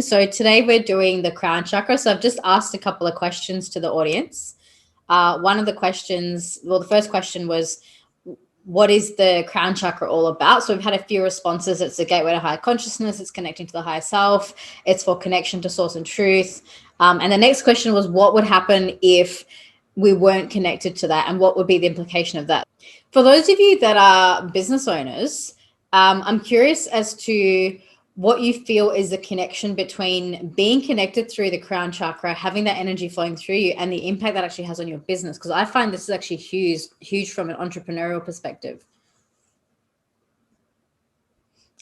So today we're doing the crown chakra. So I've just asked a couple of questions to the audience. One of the questions, well, the first question was, what is the crown chakra all about? So we've had a few responses. It's the gateway to higher consciousness. It's connecting to the higher self. It's for connection to source and truth. And the next question was, what would happen if we weren't connected to that? And what would be the implication of that? For those of you that are business owners, I'm curious as to what you feel is the connection between being connected through the crown chakra, having that energy flowing through you, and the impact that actually has on your business. Because I find this is actually huge from an entrepreneurial perspective.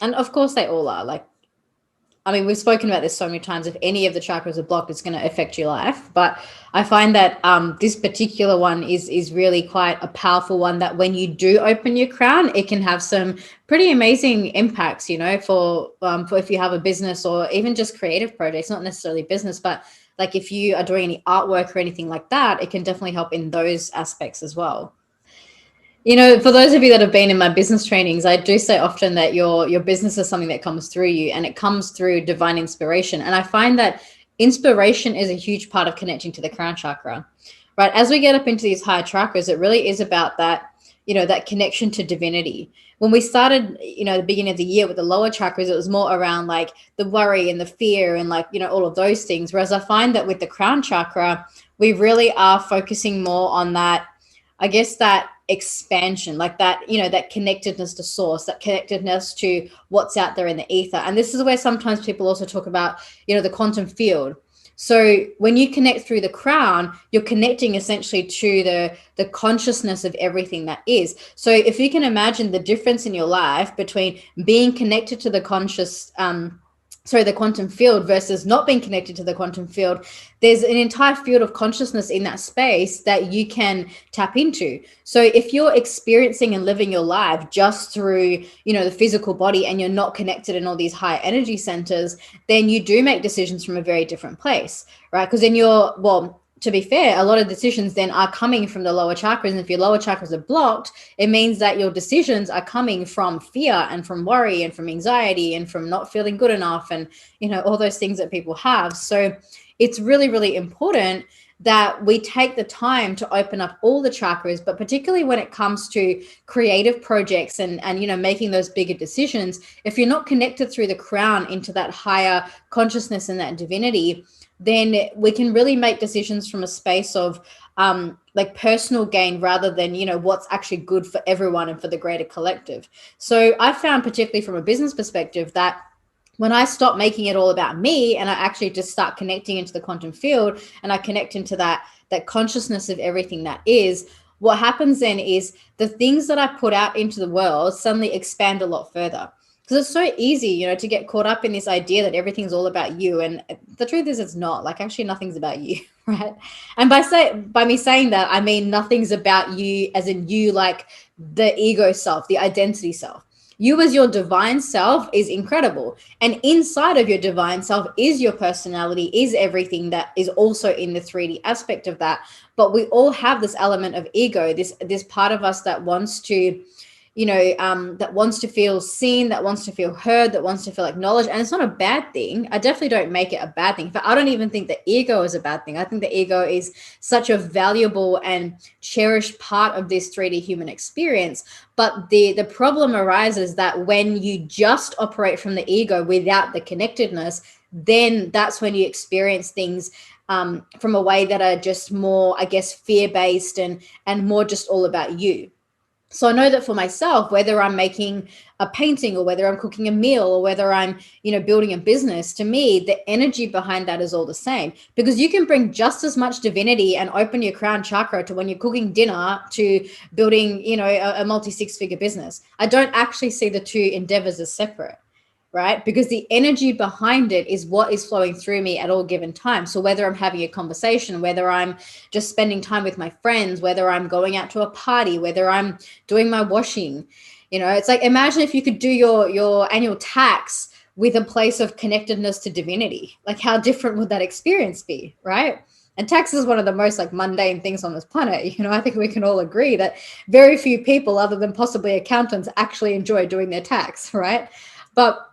And of course they all are. Like, I mean, we've spoken about this so many times. If any of the chakras are blocked, it's going to affect your life. But I find that this particular one is really quite a powerful one, that when you do open your crown, it can have some pretty amazing impacts, you know, for if you have a business or even just creative projects, not necessarily business, but like if you are doing any artwork or anything like that, it can definitely help in those aspects as well. You know, for those of you that have been in my business trainings, I do say often that your business is something that comes through you, and it comes through divine inspiration. And I find that inspiration is a huge part of connecting to the crown chakra, right? As we get up into these higher chakras, it really is about that, you know, that connection to divinity. When we started, you know, the beginning of the year with the lower chakras, it was more around like the worry and the fear and like, you know, all of those things. Whereas I find that with the crown chakra, we really are focusing more on that, I guess, that expansion, like that, you know, that connectedness to source, that connectedness to what's out there in the ether. And this is where sometimes people also talk about, you know, the quantum field. So when you connect through the crown, you're connecting essentially to the consciousness of everything that is. So if you can imagine the difference in your life between being connected to the the quantum field versus not being connected to the quantum field, there's an entire field of consciousness in that space that you can tap into. So if you're experiencing and living your life just through, you know, the physical body, and you're not connected in all these higher energy centers, then you do make decisions from a very different place, right? Because then to be fair, a lot of decisions then are coming from the lower chakras. And if your lower chakras are blocked, it means that your decisions are coming from fear and from worry and from anxiety and from not feeling good enough, and, you know, all those things that people have. So it's really, really important that we take the time to open up all the chakras, but particularly when it comes to creative projects and, you know, making those bigger decisions. If you're not connected through the crown into that higher consciousness and that divinity, then we can really make decisions from a space of like personal gain rather than, you know, what's actually good for everyone and for the greater collective. So I found, particularly from a business perspective, that when I stop making it all about me and I actually just start connecting into the quantum field and I connect into that consciousness of everything that is, what happens then is the things that I put out into the world suddenly expand a lot further. Because it's so easy, you know, to get caught up in this idea that everything's all about you. And the truth is, it's not. Like, actually, nothing's about you, right? And by me saying that, I mean nothing's about you as in you, like the ego self, the identity self. You as your divine self is incredible. And inside of your divine self is your personality, is everything that is also in the 3D aspect of that. But we all have this element of ego, this part of us that wants to, you know, that wants to feel seen, that wants to feel heard, that wants to feel acknowledged. And it's not a bad thing. I definitely don't make it a bad thing. But I don't even think the ego is a bad thing. I think the ego is such a valuable and cherished part of this 3D human experience. But the problem arises that when you just operate from the ego without the connectedness, then that's when you experience things from a way that are just more, I guess, fear-based and more just all about you. So I know that for myself, whether I'm making a painting or whether I'm cooking a meal or whether I'm, you know, building a business, to me, the energy behind that is all the same, because you can bring just as much divinity and open your crown chakra to when you're cooking dinner to building, you know, a multi-six-figure business. I don't actually see the two endeavors as separate. Right? Because the energy behind it is what is flowing through me at all given time. So whether I'm having a conversation, whether I'm just spending time with my friends, whether I'm going out to a party, whether I'm doing my washing, you know, it's like, imagine if you could do your annual tax with a place of connectedness to divinity. Like, how different would that experience be, right? And tax is one of the most like mundane things on this planet. You know, I think we can all agree that very few people, other than possibly accountants, actually enjoy doing their tax, right? But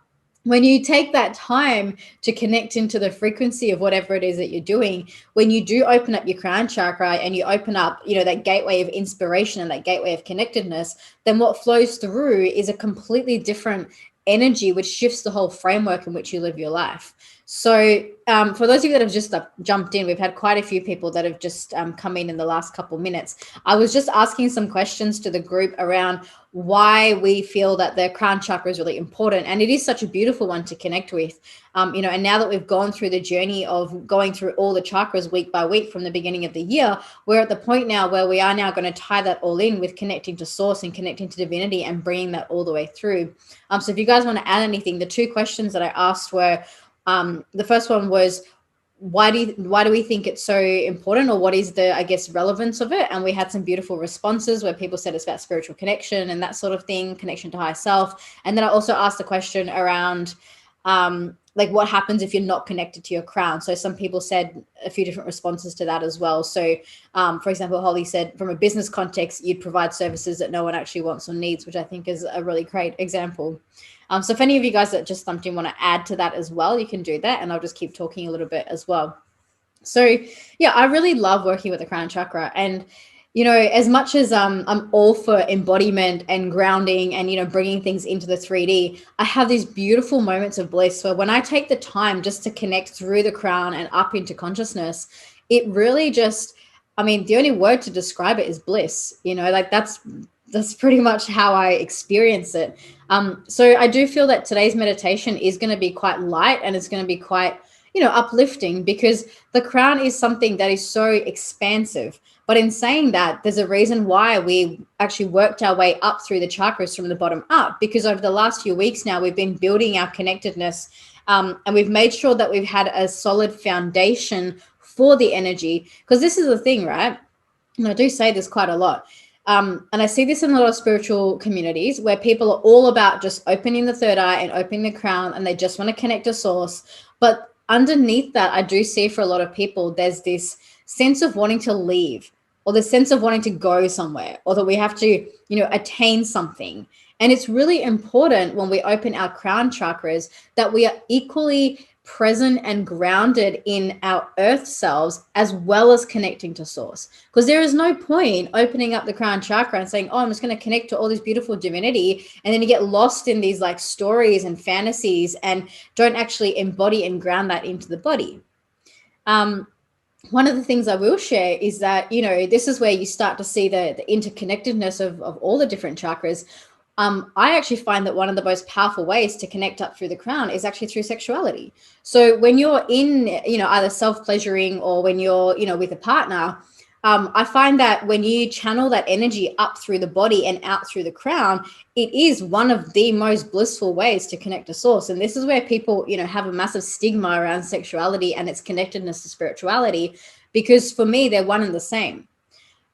when you take that time to connect into the frequency of whatever it is that you're doing, when you do open up your crown chakra and you open up, that gateway of inspiration and that gateway of connectedness, then what flows through is a completely different energy, which shifts the whole framework in which you live your life. So for those of you that have just jumped in, we've had quite a few people that have just come in the last couple minutes. I was just asking some questions to the group around why we feel that the crown chakra is really important. And it is such a beautiful one to connect with. And now that we've gone through the journey of going through all the chakras week by week from the beginning of the year, we're at the point now where we are now going to tie that all in with connecting to source and connecting to divinity and bringing that all the way through. So if you guys want to add anything, the two questions that I asked were, the first one was, why do we think it's so important, or what is the, I guess, relevance of it? And we had some beautiful responses where people said it's about spiritual connection and that sort of thing, connection to higher self. And then I also asked the question around like what happens if you're not connected to your crown. So some people said a few different responses to that as well. So for example, Holly said, from a business context, you'd provide services that no one actually wants or needs, which I think is a really great example. So if any of you guys that just jumped in want to add to that as well, you can do that, and I'll just keep talking a little bit as well. So yeah, I really love working with the crown chakra. And as much as I'm all for embodiment and grounding and bringing things into the 3D, I have these beautiful moments of bliss where when I take the time just to connect through the crown and up into consciousness, it really just, the only word to describe it is bliss. Like that's pretty much how I experience it. So I do feel that today's meditation is going to be quite light, and it's going to be quite, uplifting, because the crown is something that is so expansive. But in saying that, there's a reason why we actually worked our way up through the chakras from the bottom up, because over the last few weeks now, we've been building our connectedness, and we've made sure that we've had a solid foundation for the energy. Because this is the thing, right? And I do say this quite a lot. And I see this in a lot of spiritual communities where people are all about just opening the third eye and opening the crown, and they just want to connect to source. But underneath that, I do see for a lot of people, there's this sense of wanting to leave, or the sense of wanting to go somewhere, or that we have to, attain something. And it's really important when we open our crown chakras that we are equally present and grounded in our earth selves, as well as connecting to source. Because there is no point opening up the crown chakra and saying, oh, I'm just going to connect to all this beautiful divinity, and then you get lost in these like stories and fantasies and don't actually embody and ground that into the body. One of the things I will share is that, this is where you start to see the interconnectedness of all the different chakras. I actually find that one of the most powerful ways to connect up through the crown is actually through sexuality. So when you're in, either self-pleasuring or when you're, with a partner, I find that when you channel that energy up through the body and out through the crown, it is one of the most blissful ways to connect to source. And this is where people, have a massive stigma around sexuality and its connectedness to spirituality, because for me, they're one and the same.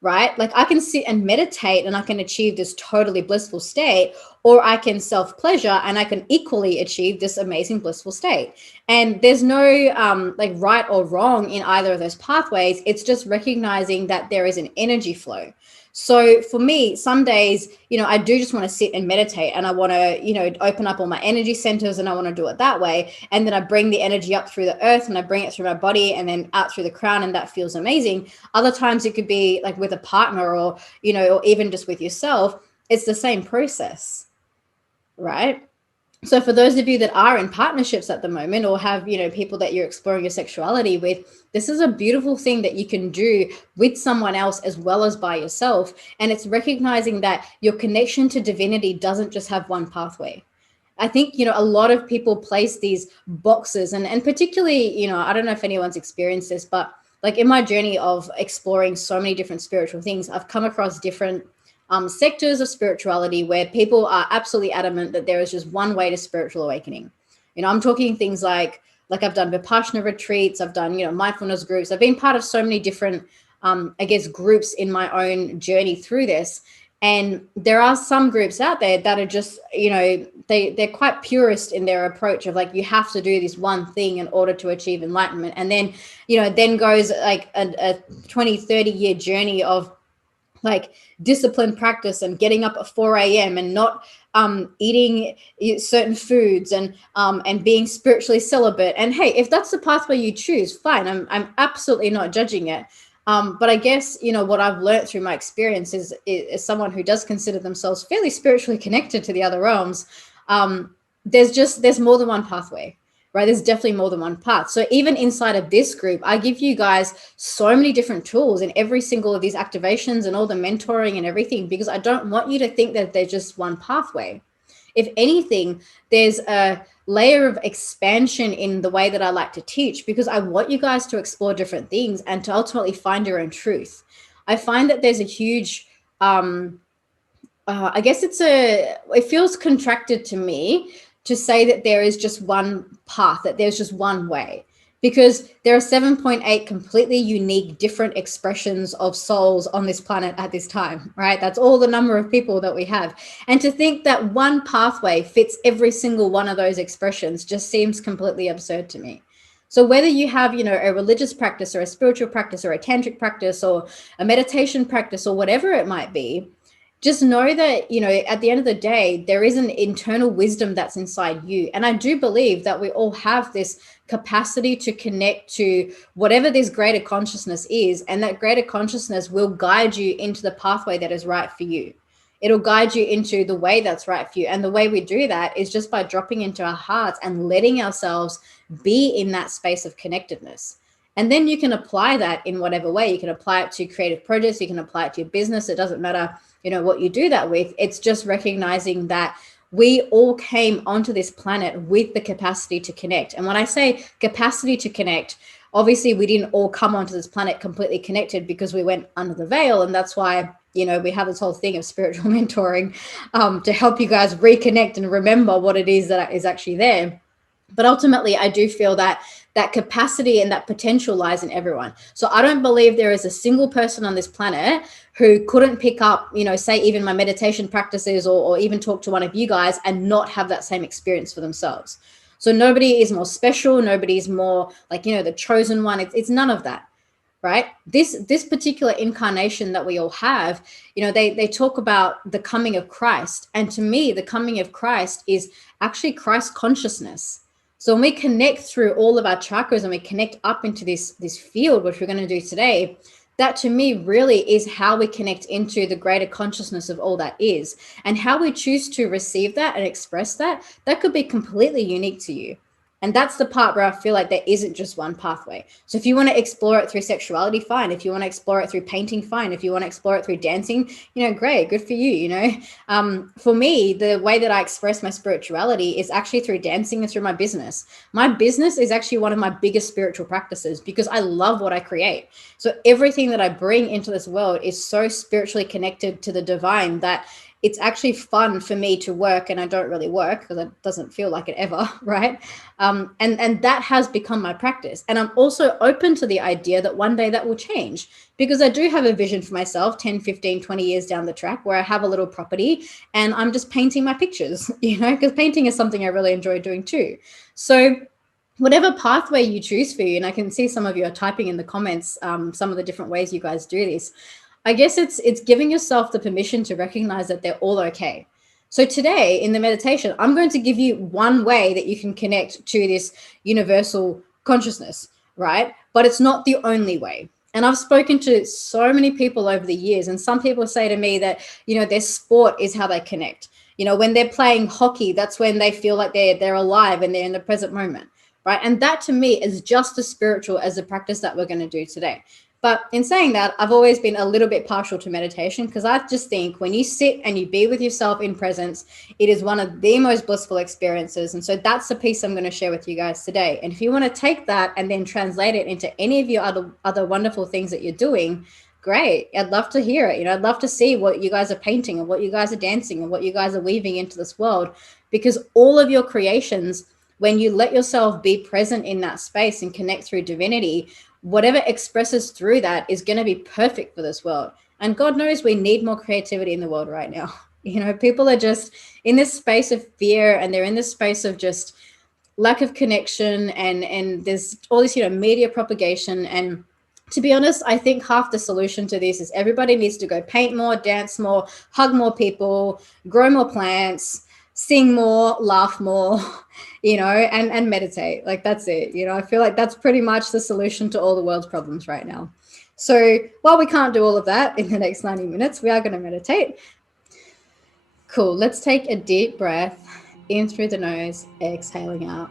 Right? Like I can sit and meditate and I can achieve this totally blissful state, or I can self-pleasure and I can equally achieve this amazing blissful state. And there's no like right or wrong in either of those pathways. It's just recognizing that there is an energy flow. So for me, some days, I do just want to sit and meditate, and I want to, open up all my energy centers, and I want to do it that way. And then I bring the energy up through the earth and I bring it through my body and then out through the crown, and that feels amazing. Other times it could be like with a partner, or, or even just with yourself. It's the same process, right? So for those of you that are in partnerships at the moment, or have, people that you're exploring your sexuality with, this is a beautiful thing that you can do with someone else as well as by yourself. And it's recognizing that your connection to divinity doesn't just have one pathway. I think, a lot of people place these boxes, and particularly, I don't know if anyone's experienced this, but like in my journey of exploring so many different spiritual things, I've come across different sectors of spirituality where people are absolutely adamant that there is just one way to spiritual awakening. I'm talking things like I've done Vipassana retreats, I've done, mindfulness groups. I've been part of so many different, groups in my own journey through this. And there are some groups out there that are just, they're quite purist in their approach of like, you have to do this one thing in order to achieve enlightenment. And then, then goes like a 20, 30 year journey of like disciplined practice and getting up at 4 a.m. and not eating certain foods and being spiritually celibate. And hey, if that's the pathway you choose, fine. I'm absolutely not judging it. But I guess, you know, what I've learned through my experience is someone who does consider themselves fairly spiritually connected to the other realms. There's more than one pathway, right? There's definitely more than one path. So even inside of this group, I give you guys so many different tools in every single of these activations and all the mentoring and everything, because I don't want you to think that there's just one pathway. If anything, there's a layer of expansion in the way that I like to teach, because I want you guys to explore different things and to ultimately find your own truth. I find that there's a huge, I guess it feels contracted to me to say that there is just one path, that there's just one way, because there are 7.8 completely unique, different expressions of souls on this planet at this time, right? That's all the number of people that we have. And to think that one pathway fits every single one of those expressions just seems completely absurd to me. So whether you have, you know, a religious practice or a spiritual practice or a tantric practice or a meditation practice or whatever it might be, just know that, you know, at the end of the day, there is an internal wisdom that's inside you. And I do believe that we all have this capacity to connect to whatever this greater consciousness is. And that greater consciousness will guide you into the pathway that is right for you. It'll guide you into the way that's right for you. And the way we do that is just by dropping into our hearts and letting ourselves be in that space of connectedness. And then you can apply that in whatever way. You can apply it to creative projects. You can apply it to your business. It doesn't matter, you know, what you do that with. It's just recognizing that we all came onto this planet with the capacity to connect. And when I say capacity to connect, obviously we didn't all come onto this planet completely connected, because we went under the veil. And that's why, you know, we have this whole thing of spiritual mentoring to help you guys reconnect and remember what it is that is actually there. But ultimately, I do feel that that capacity and that potential lies in everyone. So I don't believe there is a single person on this planet who couldn't pick up, you know, say even my meditation practices or even talk to one of you guys and not have that same experience for themselves. So nobody is more special. Nobody is more like, you know, the chosen one. It's none of that. Right? This particular incarnation that we all have, you know, they talk about the coming of Christ. And to me, the coming of Christ is actually Christ consciousness. So when we connect through all of our chakras and we connect up into this field, which we're going to do today, that to me really is how we connect into the greater consciousness of all that is. And how we choose to receive that and express that, that could be completely unique to you. And that's the part where I feel like there isn't just one pathway. So if you want to explore it through sexuality, fine. If you want to explore it through painting, fine. If you want to explore it through dancing, you know, great, good for you, you know. For me, the way that I express my spirituality is actually through dancing and through my business. My business is actually one of my biggest spiritual practices because I love what I create. So everything that I bring into this world is so spiritually connected to the divine that it's actually fun for me to work, and I don't really work because it doesn't feel like it ever, right? And that has become my practice. And I'm also open to the idea that one day that will change, because I do have a vision for myself 10, 15, 20 years down the track where I have a little property and I'm just painting my pictures, you know, because painting is something I really enjoy doing too. So whatever pathway you choose for you, and I can see some of you are typing in the comments some of the different ways you guys do this, I guess it's giving yourself the permission to recognize that they're all okay. So today in the meditation, I'm going to give you one way that you can connect to this universal consciousness, right? But it's not the only way. And I've spoken to so many people over the years, and some people say to me that, you know, their sport is how they connect. You know, when they're playing hockey, that's when they feel like they're alive and they're in the present moment, right? And that to me is just as spiritual as the practice that we're going to do today. But in saying that, I've always been a little bit partial to meditation, because I just think when you sit and you be with yourself in presence, it is one of the most blissful experiences. And so that's the piece I'm going to share with you guys today. And if you want to take that and then translate it into any of your other wonderful things that you're doing, great. I'd love to hear it. You know, I'd love to see what you guys are painting and what you guys are dancing and what you guys are weaving into this world, because all of your creations, when you let yourself be present in that space and connect through divinity, whatever expresses through that is going to be perfect for this world. And God knows we need more creativity in the world right now. You know, people are just in this space of fear, and they're in this space of just lack of connection, and there's all this, you know, media propagation, and To be honest, I think half the solution to this is everybody needs to go paint more, dance more, hug more people, grow more plants, sing more, laugh more, you know, and meditate. Like, that's it. You know, I feel like that's pretty much the solution to all the world's problems right now. So while we can't do all of that in the next 90 minutes, we are going to meditate. Cool. Let's take a deep breath in through the nose, exhaling out.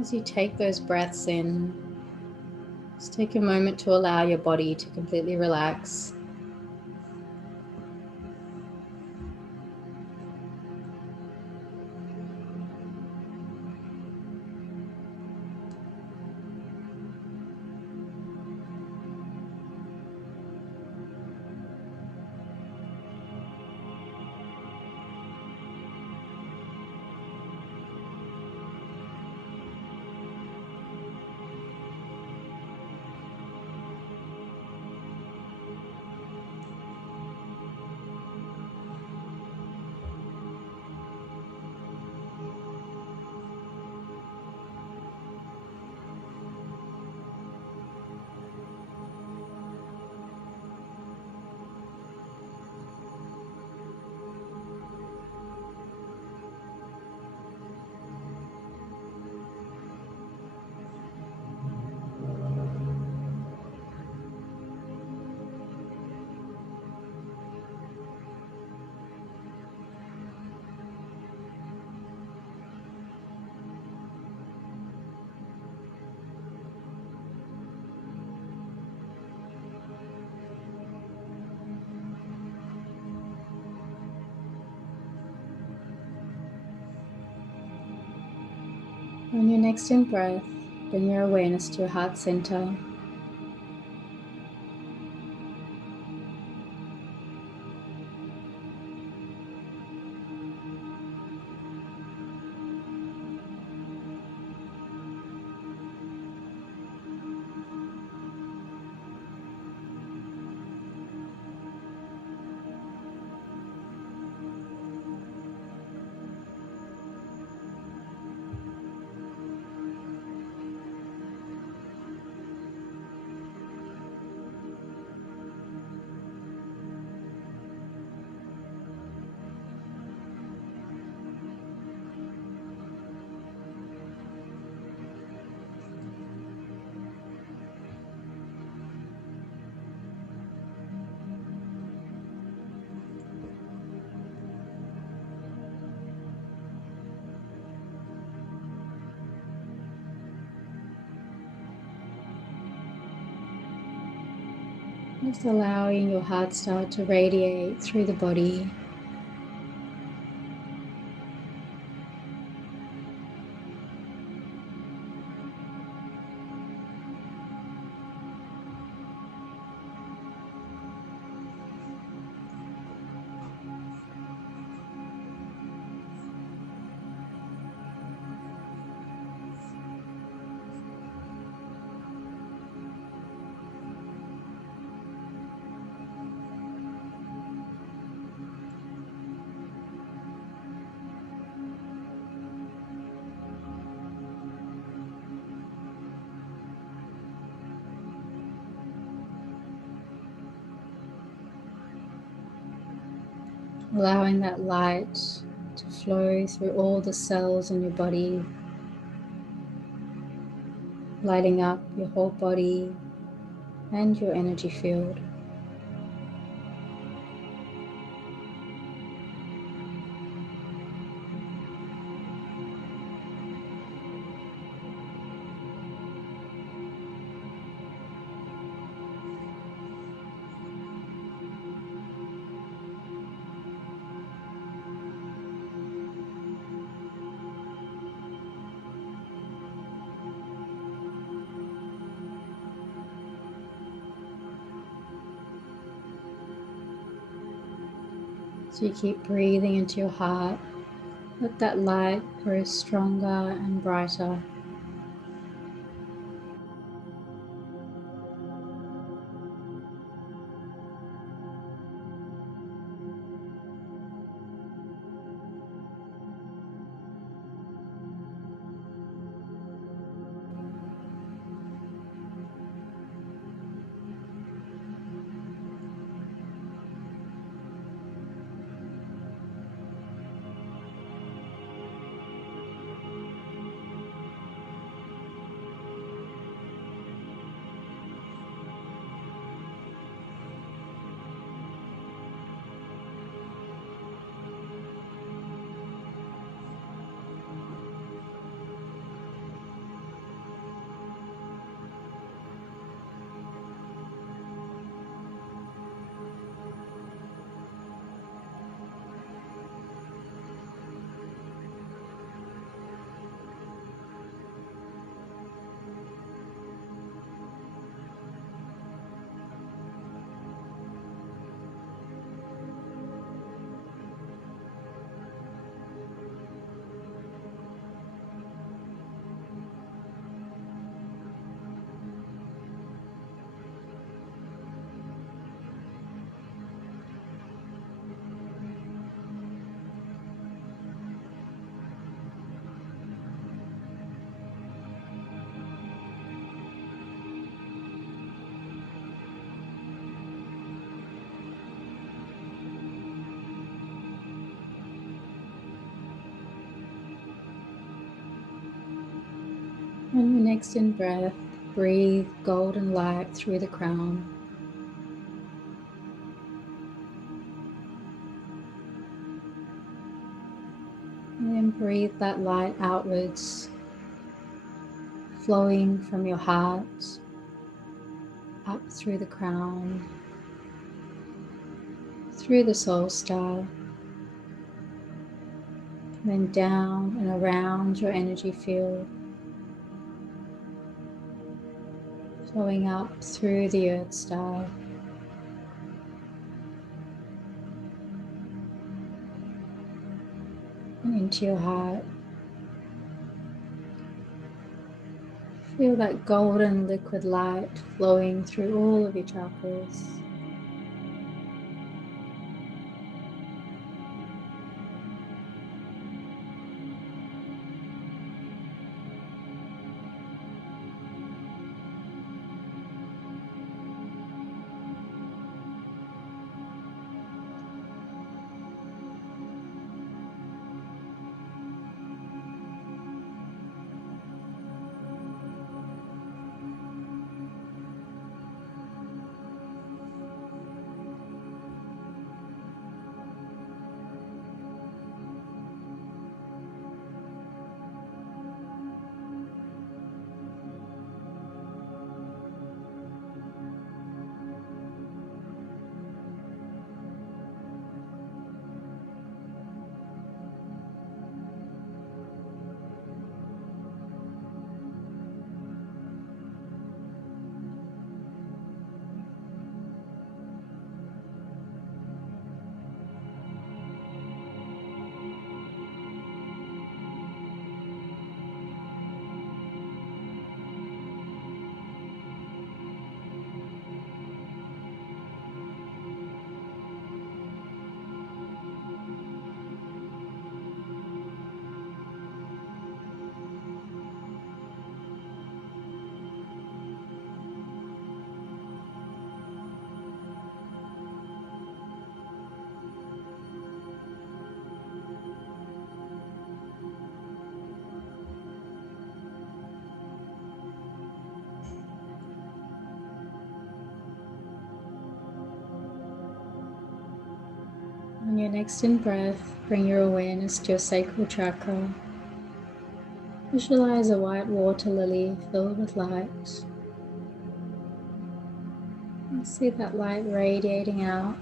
As you take those breaths in, just take a moment to allow your body to completely relax. On your next in-breath, bring your awareness to your heart center. Just allowing your heart start to radiate through the body. Allowing that light to flow through all the cells in your body, lighting up your whole body and your energy field. So you keep breathing into your heart. Let that light grow stronger and brighter. On your next in breath, breathe golden light through the crown. And then breathe that light outwards, flowing from your heart, up through the crown, through the soul star, then down and around your energy field, flowing up through the earth star, and into your heart. Feel that golden liquid light flowing through all of your chakras. On your next in breath, bring your awareness to your sacral chakra. Visualize a white water lily filled with light. And see that light radiating out.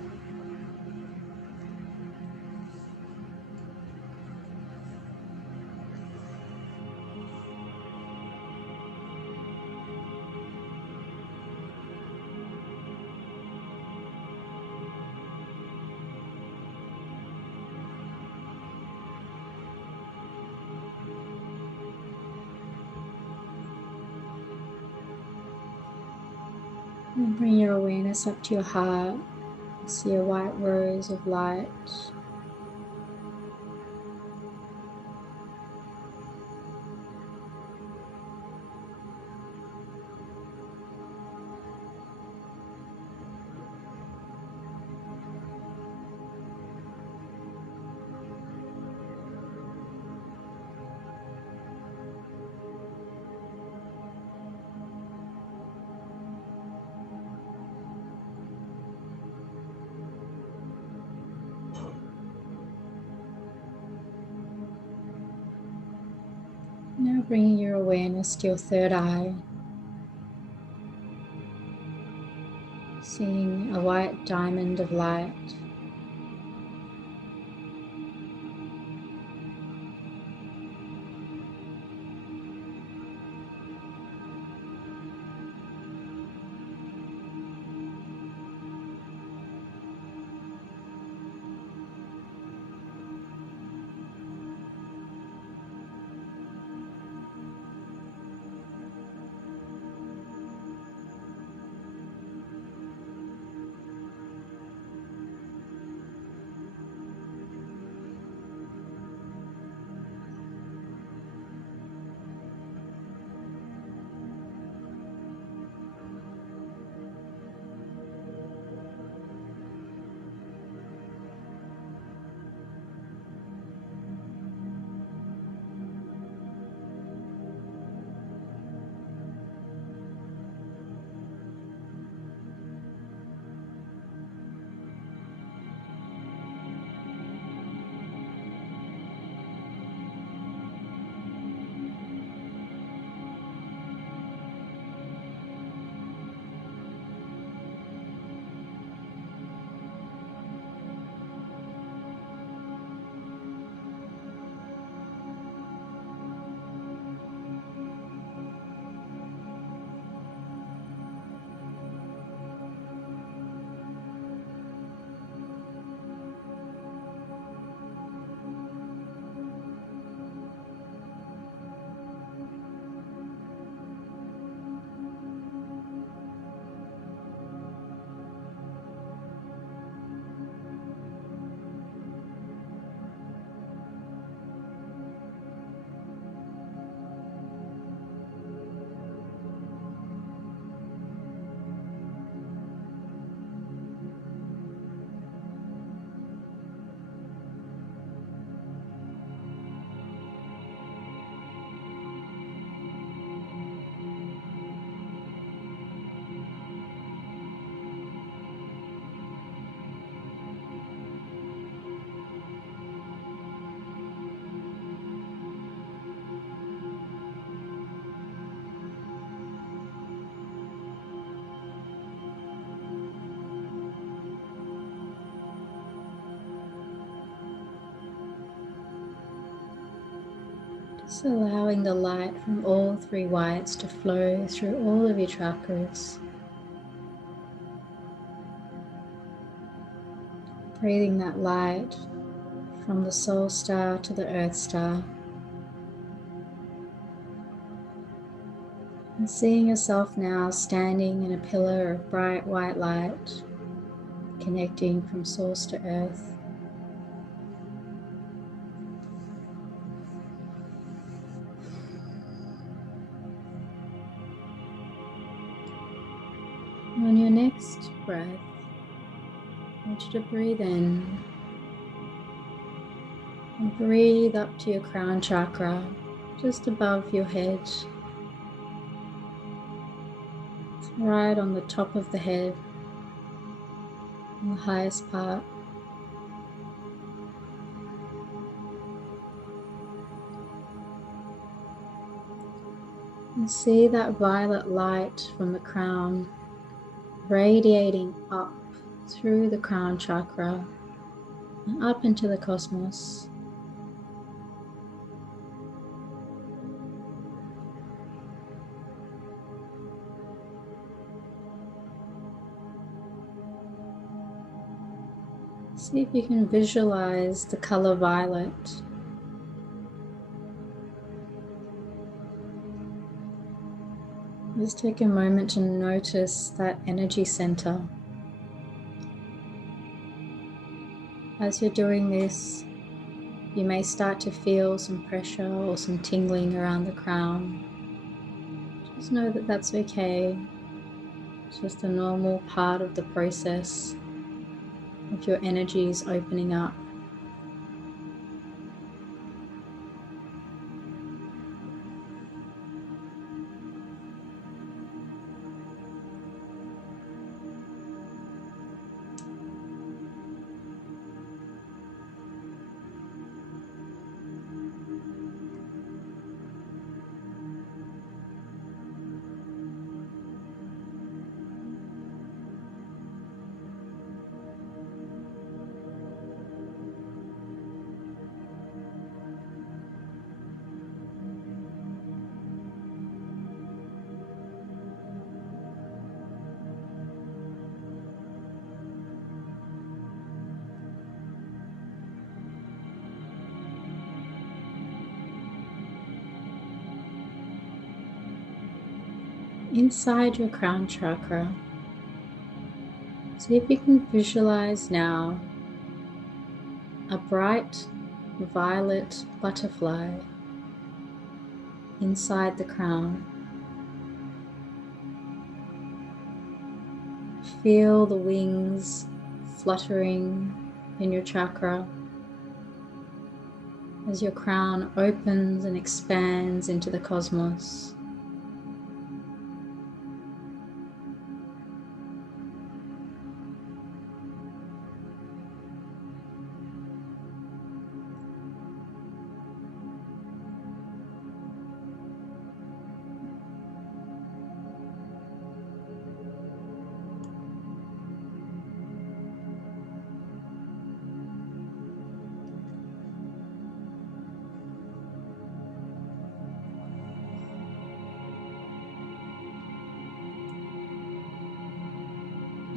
And bring your awareness up to your heart. See a white rose of light. Now bringing your awareness to your third eye, seeing a white diamond of light. Just allowing the light from all three whites to flow through all of your chakras. Breathing that light from the soul star to the earth star. And seeing yourself now standing in a pillar of bright white light, connecting from source to earth. On your next breath, I want you to breathe in and breathe up to your crown chakra, just above your head. It's right on the top of the head, in the highest part. And see that violet light from the crown radiating up through the crown chakra and up into the cosmos. See if you can visualize the color violet. Just take a moment to notice that energy center. As you're doing this, you may start to feel some pressure or some tingling around the crown. Just know that that's okay. It's just a normal part of the process of your energies opening up. Inside your crown chakra, see if you can visualize now a bright violet butterfly inside the crown. Feel the wings fluttering in your chakra as your crown opens and expands into the cosmos.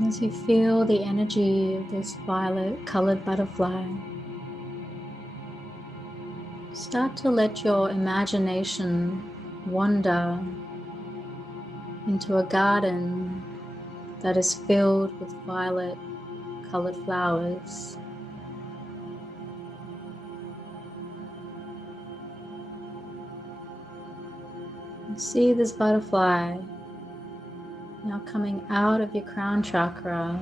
As you feel the energy of this violet colored butterfly, start to let your imagination wander into a garden that is filled with violet colored flowers. And see this butterfly now coming out of your crown chakra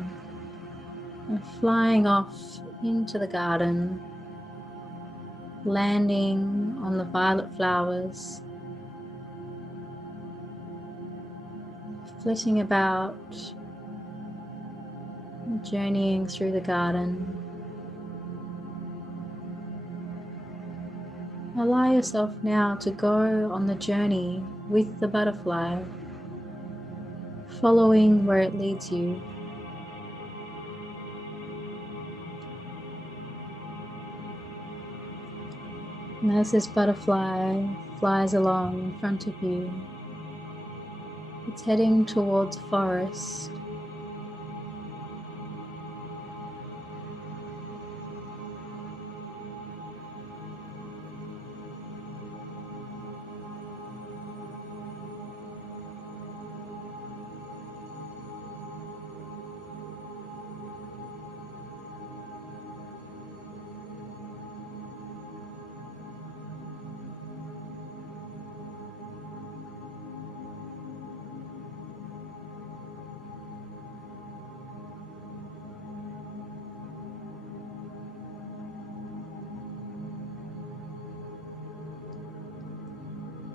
and flying off into the garden, landing on the violet flowers, flitting about, journeying through the garden. Allow yourself now to go on the journey with the butterfly, following where it leads you. And as this butterfly flies along in front of you, it's heading towards a forest.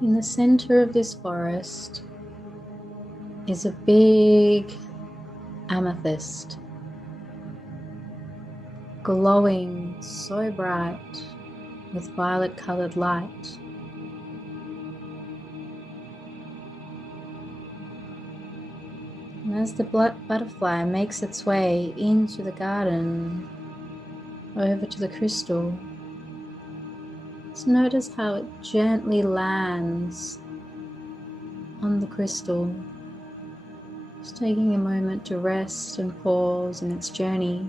In the center of this forest is a big amethyst, glowing so bright with violet colored light. And as the butterfly makes its way into the garden, over to the crystal, just notice how it gently lands on the crystal, just taking a moment to rest and pause in its journey.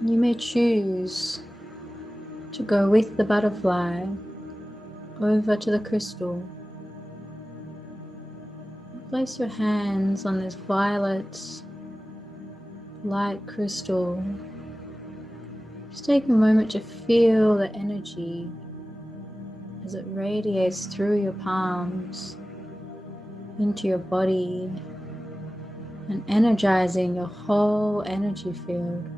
And you may choose to go with the butterfly over to the crystal. Place your hands on this violet light crystal. Just take a moment to feel the energy as it radiates through your palms into your body and energizing your whole energy field.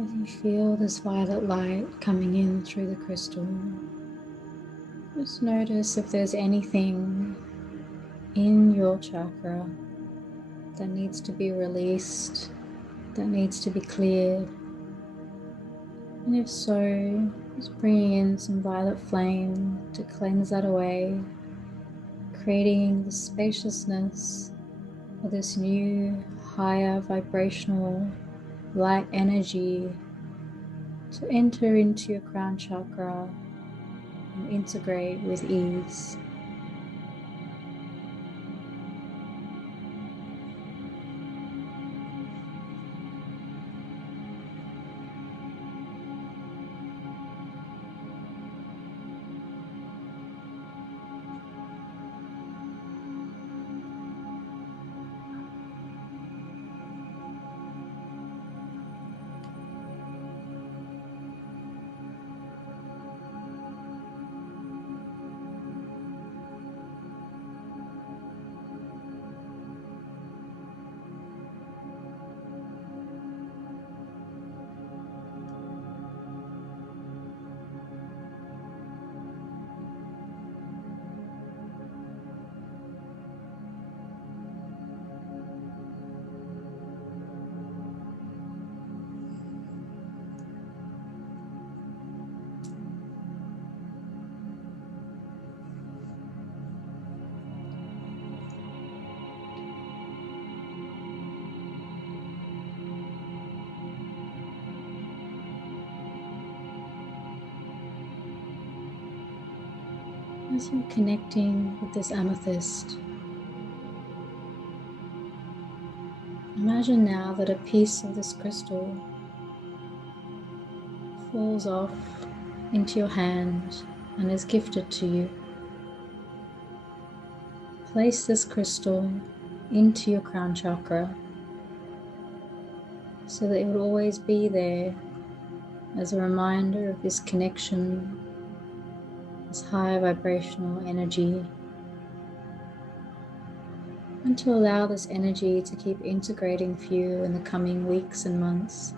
As you feel this violet light coming in through the crystal, just notice if there's anything in your chakra that needs to be released, that needs to be cleared. And if so, just bringing in some violet flame to cleanse that away, creating the spaciousness for this new, higher vibrational light energy to enter into your crown chakra and integrate with ease. As you're connecting with this amethyst, imagine now that a piece of this crystal falls off into your hand and is gifted to you. Place this crystal into your crown chakra so that it will always be there as a reminder of this connection, this high vibrational energy, and to allow this energy to keep integrating for you in the coming weeks and months.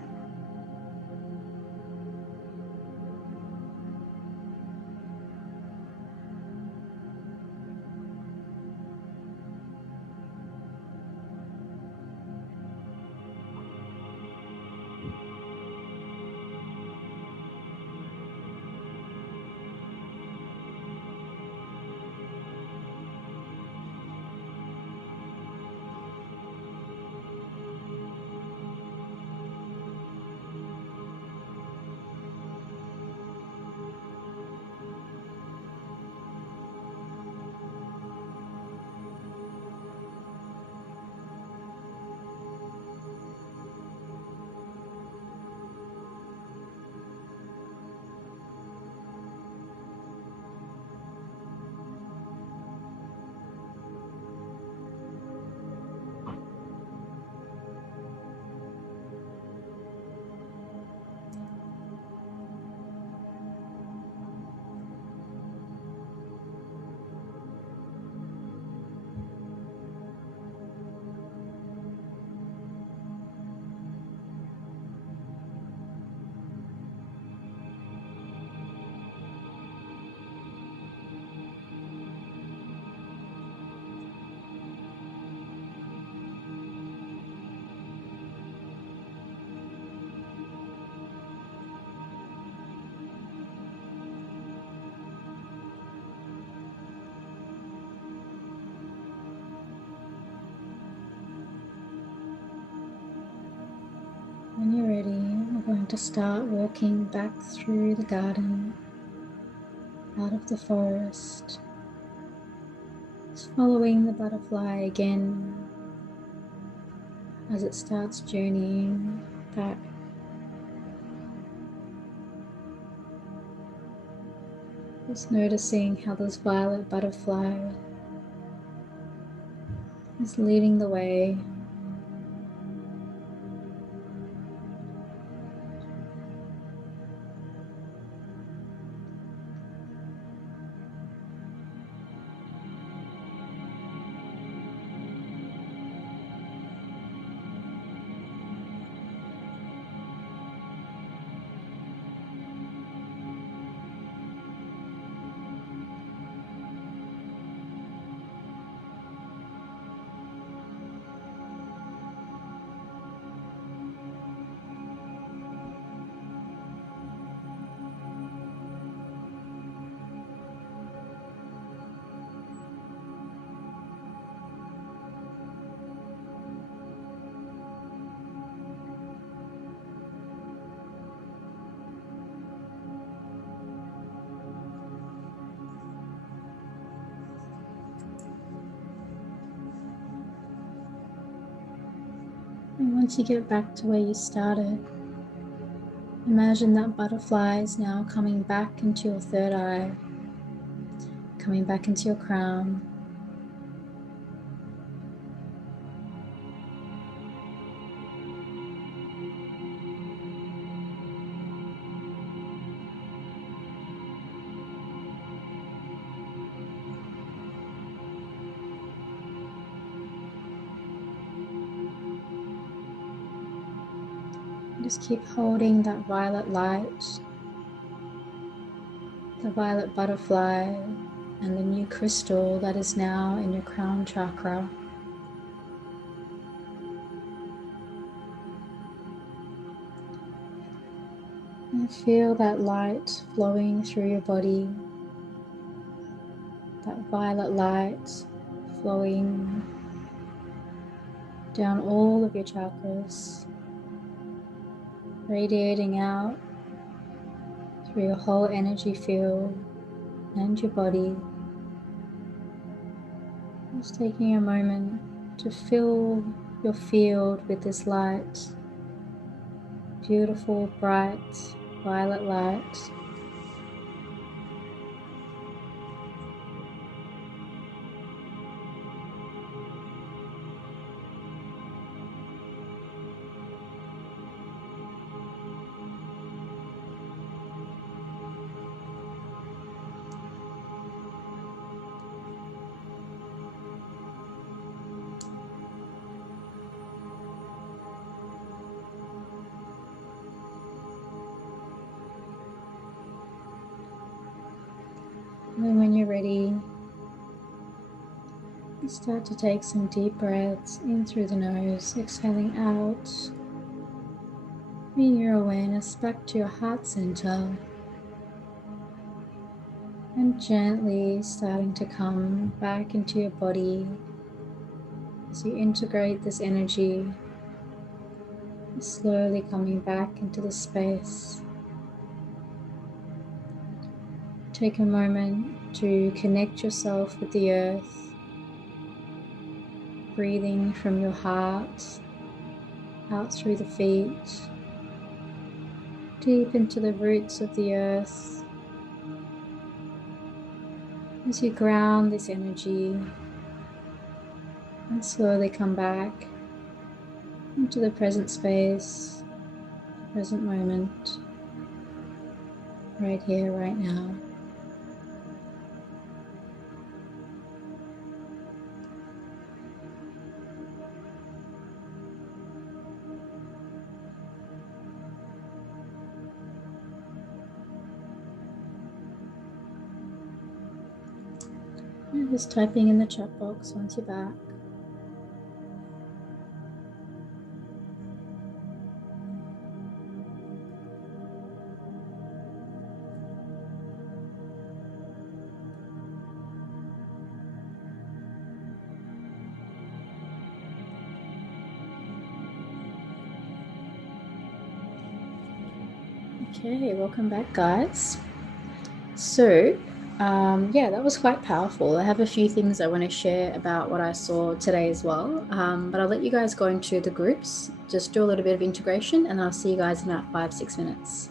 When you're ready, we're going to start walking back through the garden, out of the forest, just following the butterfly again as it starts journeying back. Just noticing how this violet butterfly is leading the way. Once you get back to where you started, imagine that butterfly is now coming back into your third eye, coming back into your crown. Just keep holding that violet light, the violet butterfly, and the new crystal that is now in your crown chakra. And feel that light flowing through your body, that violet light flowing down all of your chakras, radiating out through your whole energy field and your body. Just taking a moment to fill your field with this light, beautiful, bright, violet light. And then when you're ready, you start to take some deep breaths in through the nose, exhaling out. Bring your awareness back to your heart center and gently starting to come back into your body as you integrate this energy, slowly coming back into the space. Take a moment to connect yourself with the earth, breathing from your heart out through the feet, deep into the roots of the earth. As you ground this energy and slowly come back into the present space, present moment, right here, right now. And just typing in the chat box once you're back. Okay, welcome back, guys. So, yeah, that was quite powerful. I have a few things I want to share about what I saw today as well, but I'll let you guys go into the groups, just do a little bit of integration, and I'll see you guys in about 5-6 minutes.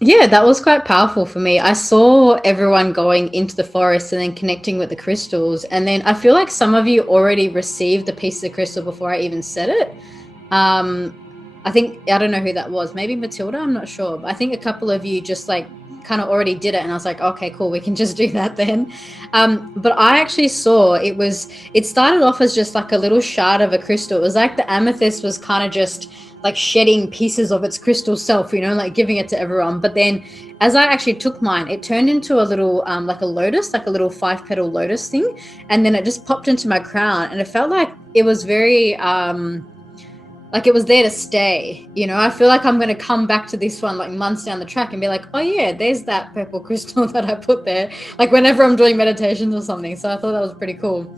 Yeah, that was quite powerful for me. I saw everyone going into the forest and then connecting with the crystals. And then I feel like some of you already received the piece of the crystal before I even said it. I think, I don't know who that was. Maybe Matilda, I'm not sure. But I think a couple of you just like kind of already did it. And I was like, okay, cool, we can just do that then. But I actually saw it started off as just like a little shard of a crystal. It was like the amethyst was kind of just like shedding pieces of its crystal self, like giving it to everyone. But then as I actually took mine, it turned into a little, like a lotus, like a little 5-petal lotus thing. And then it just popped into my crown, and it felt like it was very, like it was there to stay. I feel like I'm going to come back to this one like months down the track and be like, oh yeah, there's that purple crystal that I put there, like whenever I'm doing meditations or something. So I thought that was pretty cool.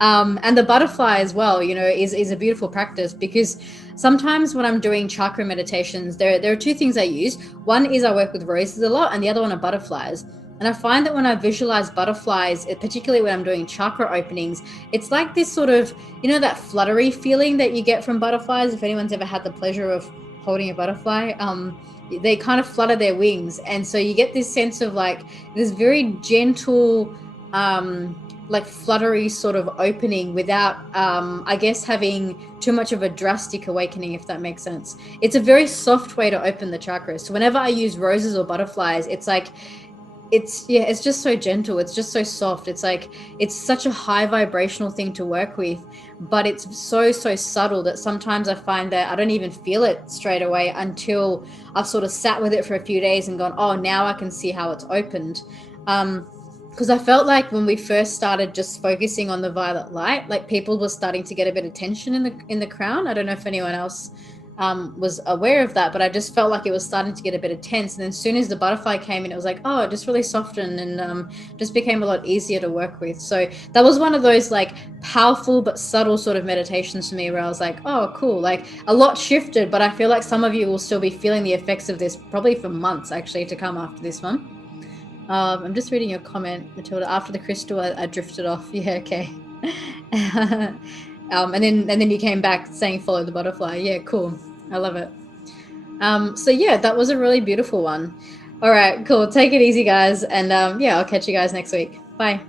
And the butterfly as well, is a beautiful practice, because sometimes when I'm doing chakra meditations, there are two things I use. One is I work with roses a lot, and the other one are butterflies. And I find that when I visualize butterflies, particularly when I'm doing chakra openings, it's like this sort of, that fluttery feeling that you get from butterflies. If anyone's ever had the pleasure of holding a butterfly, they kind of flutter their wings. And so you get this sense of like this very gentle, like fluttery sort of opening without, I guess, having too much of a drastic awakening, if that makes sense. It's a very soft way to open the chakras. So whenever I use roses or butterflies, it's like, it's just so gentle. It's just so soft. It's like, it's such a high vibrational thing to work with, but it's so subtle that sometimes I find that I don't even feel it straight away until I've sort of sat with it for a few days and gone, oh, now I can see how it's opened. Because I felt like when we first started just focusing on the violet light, like people were starting to get a bit of tension in the crown. I don't know if anyone else was aware of that, but I just felt like it was starting to get a bit of tense. And then as soon as the butterfly came in, it was like, oh, it just really softened and just became a lot easier to work with. So that was one of those like powerful but subtle sort of meditations for me, where I was like, oh, cool. Like a lot shifted, but I feel like some of you will still be feeling the effects of this probably for months actually to come after this one. I'm just reading your comment, Matilda. After the crystal, I drifted off. Yeah, okay. And then you came back saying follow the butterfly. Yeah, cool. I love it. So yeah, that was a really beautiful one. All right, cool. Take it easy, guys, and yeah, I'll catch you guys next week. Bye.